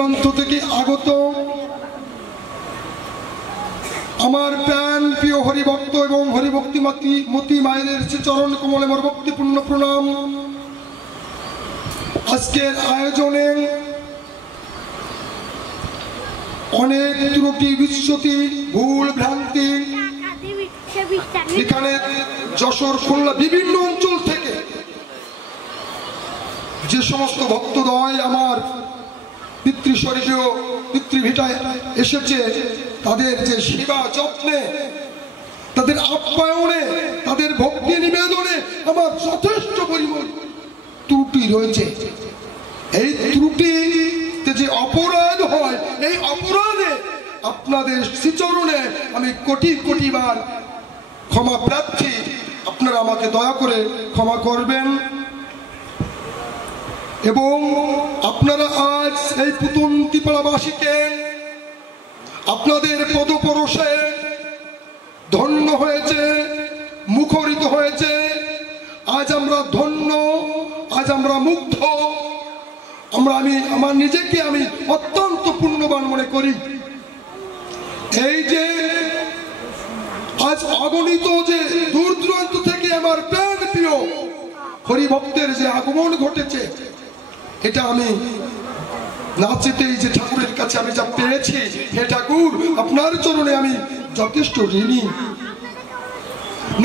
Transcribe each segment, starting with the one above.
দূরান্ত থেকে আগত আমার প্রাণ প্রিয় হরিভক্ত এবং হরিভক্তিমতী মতি মায়েদের চরণ কমলে মোর ভক্তিপূর্ণ প্রণাম। আজকের আয়োজনে অনেক ত্রুটি বিচ্যুতি ভুল ভ্রান্তি এখানে যশোর খুলনা বিভিন্ন অঞ্চল থেকে যে সমস্ত ভক্তদ্বয় আমার পিতৃশরীরীয় পিতৃভিটায় এসেছে, তাদের যে সেবা যত্নে, তাদের আপ্যায়নে, তাদের ভক্তি নিবেদনে আমার যথেষ্ট পরিমাণ ত্রুটি রয়েছে। এই ত্রুটিতে যে অপরাধ হয়, এই অপরাধে আপনাদের শ্রীচরণে আমি কোটি কোটি বার ক্ষমা প্রার্থী। আপনারা আমাকে দয়া করে ক্ষমা করবেন এবং আপনারা আজ এই পুতন্তিপাড়াবাসীকে আপনাদের পদপরশে ধন্য হয়েছে, মুখরিত হয়েছে। আজ আমরা ধন্য, আজ আমরা মুগ্ধ। আমি আমার নিজেকে আমি অত্যন্ত পুণ্যবান মনে করি। এই যে আজ অগণিত যে দূর দূরান্ত থেকে আমার প্রাণ প্রিয় হরিভক্তের যে আগমন ঘটেছে, এটা আমি নাচেতেই যে ঠাকুরের কাছে আমি যা পেয়েছি, হে ঠাকুর আপনার চরণে আমি যথেষ্ট ঋণী।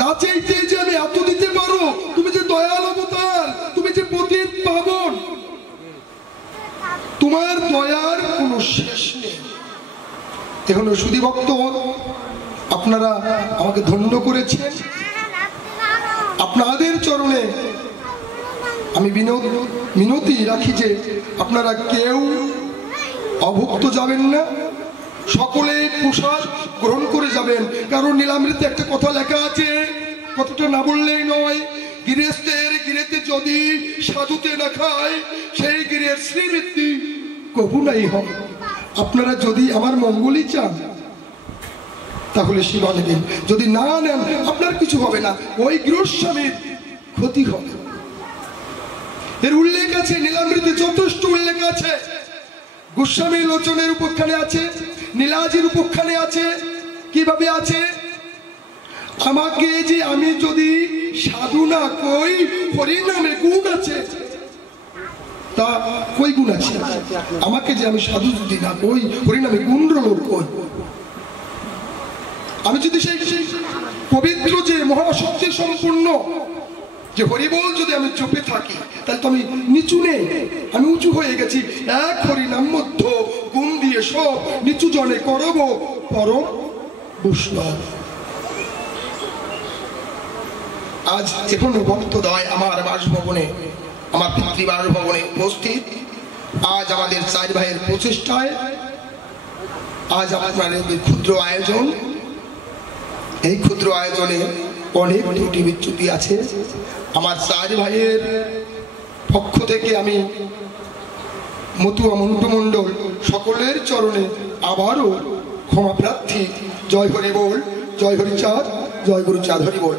নাচেতেই যে আমি এত দিতে পারো, তুমি যে দয়াল অবতার, তুমি যে পতিত পাবন, তোমার দয়ার কোনো শেষ নেই। এখন সুধী ভক্ত আপনারা আমাকে ধন্য করেছেন, আপনাদের চরণে আমি মিনতি রাখি যে আপনারা কেউ অভুক্ত যাবেন না, সকলে প্রসাদ গ্রহণ করে যাবেন। কারণ নীলামৃতে একটা কথা লেখা আছে, কথাটা না বললেই নয়, গৃহস্থের গৃহেতে যদি সাধুতে না খায়, সেই গৃহের শ্রীবৃদ্ধি কবু নাই হয়। আপনারা যদি আমার মঙ্গলই চান তাহলে সেবা নেবেন, যদি না নেন আপনার কিছু হবে না, ওই গৃহস্বামীর ক্ষতি হবে। এর উল্লেখ আছে নীলামৃতে, যথেষ্ট উল্লেখ আছে। গোস্বামী লোচনের উপখ্যানে আছে, নীলাজির উপখ্যানে আছে। কিভাবে আছে? আমাকে যে আমি যদি সাধু না কই, হরিনামে গুণ আছে। তা কই গুণ আছে? আমাকে যে আমি সাধু যদি না কই, হরিনামে গুণ কই, আমি যদি সেই পবিত্র যে মহাশক্তি সম্পূর্ণ যে হরিবল যদি আমি চুপে থাকি, তাহলে তো আমি নিচু নেই, আমি উঁচু হয়ে গেছি। এক হরিনাম মধ্য গুণ দিয়ে সব নিচু জনে করব পরম বৈষ্ণব। আজ এখনো ভক্তদ্বয় আমার বাসভবনে, আমার পিতৃ বাসভবনে উপস্থিত। আজ আমাদের চার ভাইয়ের প্রচেষ্টায় আজ আপনার ক্ষুদ্র আয়োজন। এই ক্ষুদ্র আয়োজনে অনেক ত্রুটি বিচ্যুতি আছে। আমার চার ভাইয়ের পক্ষ থেকে আমি মতুয়া মন্টু মণ্ডল সকলের চরণে আবারও ক্ষমা প্রার্থী। জয় হরি বল, জয় হরিচাঁদ, জয় গুরুচাঁদ হরি বল।